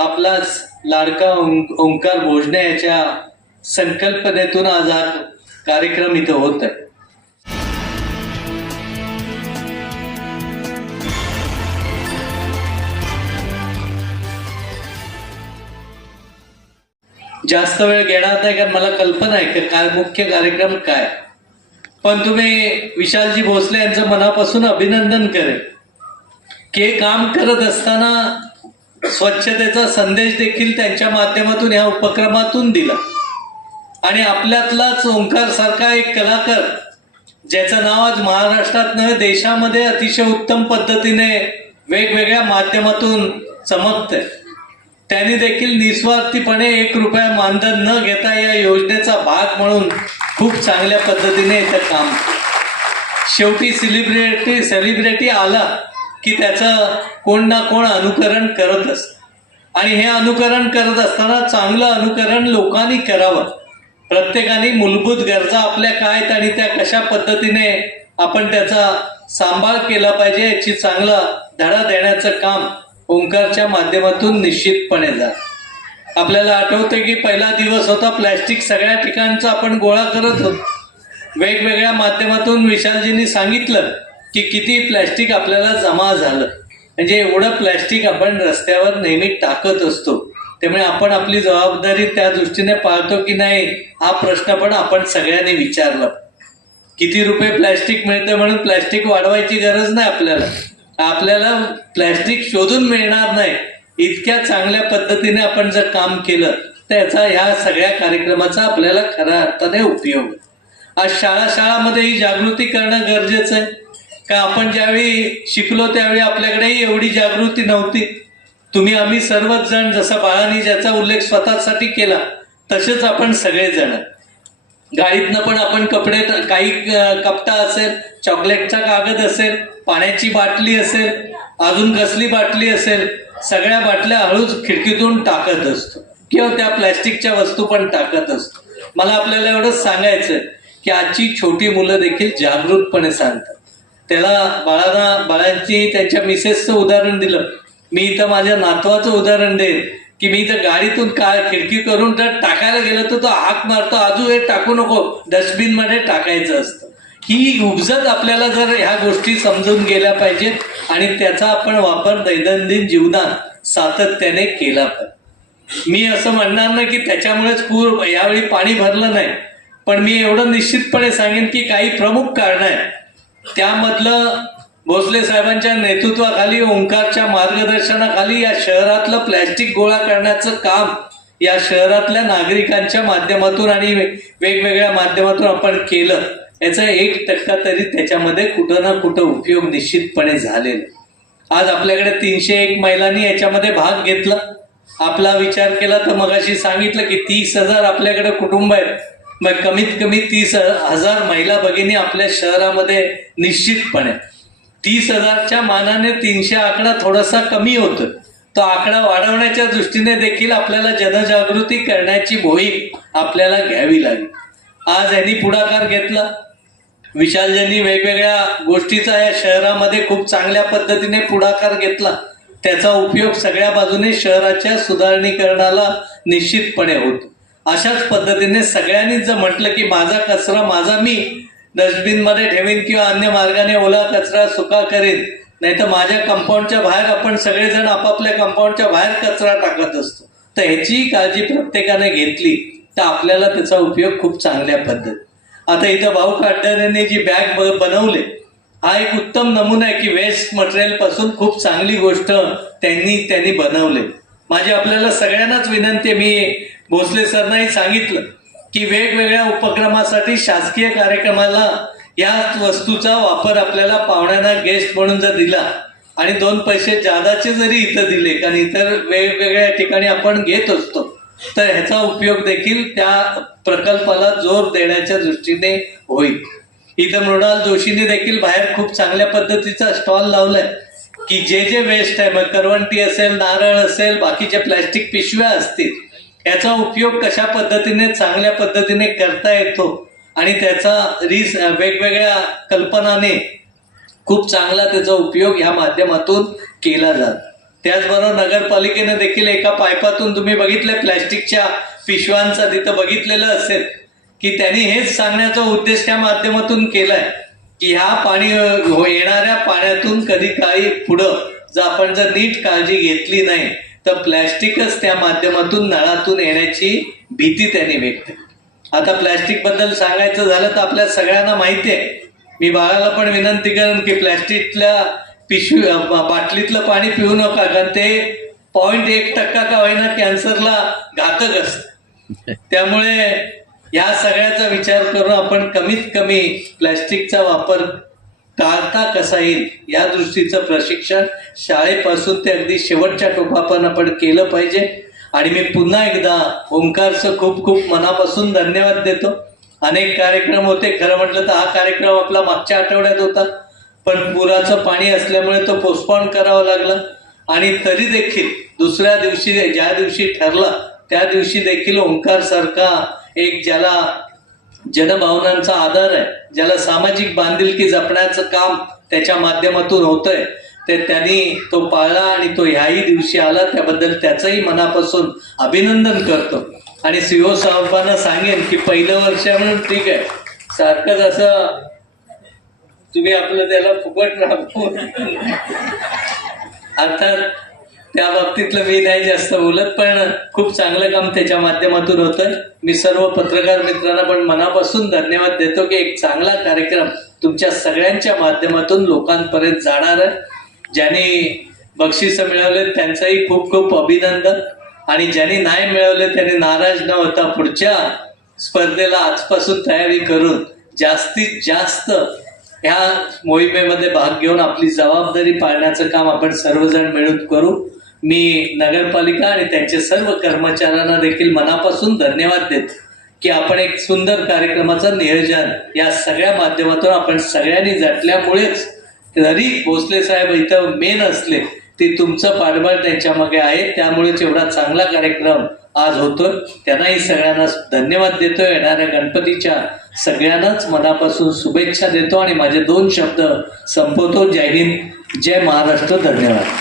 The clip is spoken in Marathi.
आपलाच लाडका ओं- ओंकार भोजने याच्या संकल्पनेतून आज हा कार्यक्रम इथं होत आहे. जास्त वेळ घेणार नाही कारण मला कल्पना आहे की काय मुख्य कार्यक्रम काय. पण तुम्ही विशालजी भोसले यांचं मनापासून अभिनंदन करेल की हे काम करत असताना स्वच्छतेचा संदेश देखील त्यांच्या माध्यमातून या उपक्रमातून दिला. आणि आपल्यातलाच ओंकार सारखा एक कलाकार ज्याचं नाव आज महाराष्ट्रात नव्हे देशामध्ये अतिशय उत्तम पद्धतीने वेगवेगळ्या माध्यमातून चमकतंय. त्यांनी देखील निस्वार्थीपणे एक रुपया मानधन न घेता या योजनेचा भाग म्हणून खूप चांगल्या पद्धतीने इथं काम शेवटी सेलिब्रिटी सेलिब्रिटी आला. की त्याचं कोण ना कोण अनुकरण करत असत आणि हे अनुकरण करत असताना चांगलं अनुकरण लोकांनी करावं. प्रत्येकाने मूलभूत गरजा आपल्या काय आहेत आणि त्या कशा पद्धतीने आपण त्याचा सांभाळ केला पाहिजे याची चांगला धडा देण्याचं काम ओंकारच्या माध्यमातून निश्चितपणे जा आपल्याला आठवतं की पहिला दिवस होता प्लॅस्टिक सगळ्या ठिकाणचा आपण गोळा करत होतो. वेगवेगळ्या माध्यमातून विशालजींनी सांगितलं की किती प्लॅस्टिक आपल्याला जमा झालं. म्हणजे एवढं प्लॅस्टिक आपण रस्त्यावर नेहमी टाकत असतो. त्यामुळे आपण आपली जबाबदारी त्या दृष्टीने पाळतो की नाही हा प्रश्न पण आपण सगळ्यांनी विचारला. किती रुपये प्लॅस्टिक मिळतं म्हणून प्लॅस्टिक वाढवायची गरज नाही आपल्याला. आपल्याला प्लॅस्टिक शोधून मिळणार नाही. इतक्या चांगल्या पद्धतीने आपण जर काम केलं त्याचा ह्या सगळ्या कार्यक्रमाचा आपल्याला खऱ्या अर्थाने उपयोग. आज शाळा शाळामध्ये ही जागृती करणं गरजेचं आहे. का आपण ज्यावेळी शिकलो त्यावेळी आपल्याकडेही एवढी जागृती नव्हती. तुम्ही आम्ही सर्वच जण जसं बाळानी ज्याचा उल्लेख स्वतःसाठी केला तसेच आपण सगळेजण. गाडीतनं पण आपण कपडे काही कपटा असेल चॉकलेटचा कागद असेल पाण्याची बाटली असेल अजून कसली बाटली असेल सगळ्या बाटल्या हळूच खिडकीतून टाकत असतो. किंवा त्या प्लॅस्टिकच्या वस्तू पण टाकत असतो. मला आपल्याला एवढंच सांगायचं की आजची छोटी मुलं देखील जागृतपणे सांगतात. त्याला बाळांना बाळांची त्यांच्या मिसेसचं उदाहरण दिलं. मी इथं माझ्या नातवाचं उदाहरण देईन की मी इथं गाडीतून का खिडकी करून जर टाकायला गेलो तर तो हाक मारतो आजू हे टाकू नको डस्टबिनमध्ये टाकायचं असतं. ही उपजत आपल्याला जर ह्या गोष्टी समजून गेल्या पाहिजेत आणि त्याचा आपण वापर दैनंदिन जीवनात सातत्याने केला पाहिजे. मी असं म्हणणार नाही की त्याच्यामुळेच पूर यावेळी पाणी भरलं नाही पण मी एवढं निश्चितपणे सांगेन की काही प्रमुख कारण आहे त्यामधलं भोसले साहेबांच्या नेतृत्वाखाली ओंकारच्या मार्गदर्शनाखाली या शहरातलं प्लॅस्टिक गोळा करण्याचं काम या शहरातल्या नागरिकांच्या माध्यमातून आणि वेगवेगळ्या माध्यमातून आपण केलं. याचा एक टक्का तरी त्याच्यामध्ये कुठं ना कुठं उपयोग निश्चितपणे झालेला आज आपल्याकडे तीनशे एक महिलांनी याच्यामध्ये भाग घेतला. आपला विचार केला तर मगाशी सांगितलं की तीस हजार आपल्याकडे कुटुंब आहेत. मग कमीत कमी तीस हजार महिला भगिनी आपल्या शहरामध्ये निश्चितपणे. तीस हजारच्या मानाने तीनशे आकडा थोडासा कमी होतो तो आकडा वाढवण्याच्या दृष्टीने देखील आपल्याला जनजागृती करण्याची मोहीम आपल्याला घ्यावी लागेल. आज यांनी पुढाकार घेतला. विशालजींनी वेगवेगळ्या गोष्टीचा या शहरामध्ये खूप चांगल्या पद्धतीने पुढाकार घेतला. त्याचा उपयोग सगळ्या बाजूने शहराच्या सुधारणीकरणाला निश्चितपणे होतो. अशाच पद्धतीने सगळ्यांनी जर म्हटलं की माझा कचरा माझा मी डस्टबिनमध्ये ठेवीन किंवा अन्य मार्गाने ओला कचरा सुका करेन नाही तर माझ्या कंपाऊंडच्या बाहेर आपण सगळेजण आपापल्या कंपाऊंडच्या बाहेर कचरा टाकत असतो. तर ह्याची काळजी प्रत्येकाने घेतली तर आपल्याला त्याचा उपयोग खूप चांगल्या पद्धत आता इथं भाऊ काटण्याने जी बॅग ब- बनवले हा एक उत्तम नमुना आहे की वेस्ट मटेरियलपासून खूप चांगली गोष्ट त्यांनी त्यांनी बनवले. माझी आपल्याला सगळ्यांनाच विनंती मी भोसले सरनाही सांगितलं की वेगवेगळ्या उपक्रमासाठी शासकीय कार्यक्रमाला या वस्तूचा वापर आपल्याला पाहुण्यांना गेस्ट म्हणून जर दिला आणि दोन पैसे जादाचे जरी इथं दिले कारण इतर वेगवेगळ्या ठिकाणी आपण घेत असतो तर ह्याचा उपयोग देखील त्या प्रकल्पाला जोर देण्याच्या दृष्टीने होईल. इथं मृणाल जोशीने देखील बाहेर खूप चांगल्या पद्धतीचा स्टॉल लावलाय की जे जे वेस्ट आहे मग करवंटी असेल नारळ असेल बाकीच्या प्लॅस्टिक पिशव्या असतील याचा उपयोग कशा पद्धतीने चांगल्या पद्धतीने करता येतो आणि त्याचा रिस वेगवेगळ्या कल्पनाने खूप चांगला त्याचा उपयोग ह्या माध्यमातून केला जातो. त्याचबरोबर नगरपालिकेनं देखील एका पाईपातून तुम्ही बघितलं प्लॅस्टिकच्या पिशव्यांचा तिथं बघितलेलं असेल की त्यांनी हेच सांगण्याचा उद्देश त्या माध्यमातून केलाय की ह्या पाणी हो, येणाऱ्या पाण्यातून कधी काही पुढं जर आपण जर नीट काळजी घेतली नाही तर प्लॅस्टिकच त्या माध्यमातून नळातून येण्याची भीती त्यांनी व्यक्त केली. आता प्लॅस्टिकबद्दल सांगायचं झालं तर आपल्या सगळ्यांना माहिती आहे मी बाळाला पण विनंती करेन की प्लॅस्टिकला पिशवी बाटलीतलं पाणी पिऊ नका कारण ते पॉइंट एक टक्का का होईना कॅन्सरला घातक असत त्यामुळे या सगळ्याचा विचार करून आपण कमीत कमी प्लॅस्टिकचा वापर टाळता कसा येईल? या दृष्टीचं प्रशिक्षण शाळेपासून ते अगदी शेवटच्या टोकापर्यंत आपण केलं पाहिजे. आणि मी पुन्हा एकदा ओंकारचं खूप खूप मनापासून धन्यवाद देतो. अनेक कार्यक्रम होते. खरं म्हटलं तर हा कार्यक्रम आपला मागच्या आठवड्यात होता. पण पुराचं पाणी असल्यामुळे तो पोस्टपॉन करावा लागला. आणि तरी देखील दुसऱ्या दिवशी ज्या दिवशी ठरला त्या दिवशी देखील ओंकार सारखा एक ज्याला जनभावनांचा आधार आहे ज्याला सामाजिक बांधिलकी जपण्याचं काम त्याच्या माध्यमातून होतंय ते त्यांनी तो पाळला आणि तो ह्याही दिवशी आला. त्याबद्दल त्याचंही मनापासून अभिनंदन करतो. आणि सीओ साहेबांना सांगेन की पहिलं वर्ष म्हणून ठीक आहे. सारखंच असं तुम्ही आपलं त्याला फुकट राहतो अर्थात त्या बाबतीतलं मी नाही जास्त बोलत पण खूप चांगलं काम त्याच्या माध्यमातून होतं. मी सर्व पत्रकार मित्रांना पण मनापासून धन्यवाद देतो की एक चांगला कार्यक्रम तुमच्या सगळ्यांच्या माध्यमातून लोकांपर्यंत जाणार आहे ज्यांनी बक्षिसं मिळवले त्यांचंही खूप खूप अभिनंदन. आणि ज्यांनी नाही मिळवले त्यांनी नाराज न होता पुढच्या स्पर्धेला आजपासून तयारी करून जास्तीत जास्त ह्या मोहिमेमध्ये भाग घेऊन आपली जबाबदारी पाळण्याचं काम आपण सर्वजण मिळून करू. मी नगरपालिका आणि त्यांचे सर्व कर्मचाऱ्यांना देखील मनापासून धन्यवाद देतो की आपण एक सुंदर कार्यक्रमाचं नियोजन या सगळ्या माध्यमातून आपण सगळ्यांनी जटल्यामुळेच जरी भोसले साहेब इथं मेन असले ते तुमचं पाठबळ त्यांच्या मागे आहे त्यामुळेच एवढा चांगला कार्यक्रम आज होतो त्यांनाही सगळ्यांना धन्यवाद देतो येणाऱ्या गणपतीच्या सगळ्यांनाच मनापासून शुभेच्छा देतो आणि माझे दोन शब्द संपवतो. जय हिंद जय महाराष्ट्र धन्यवाद.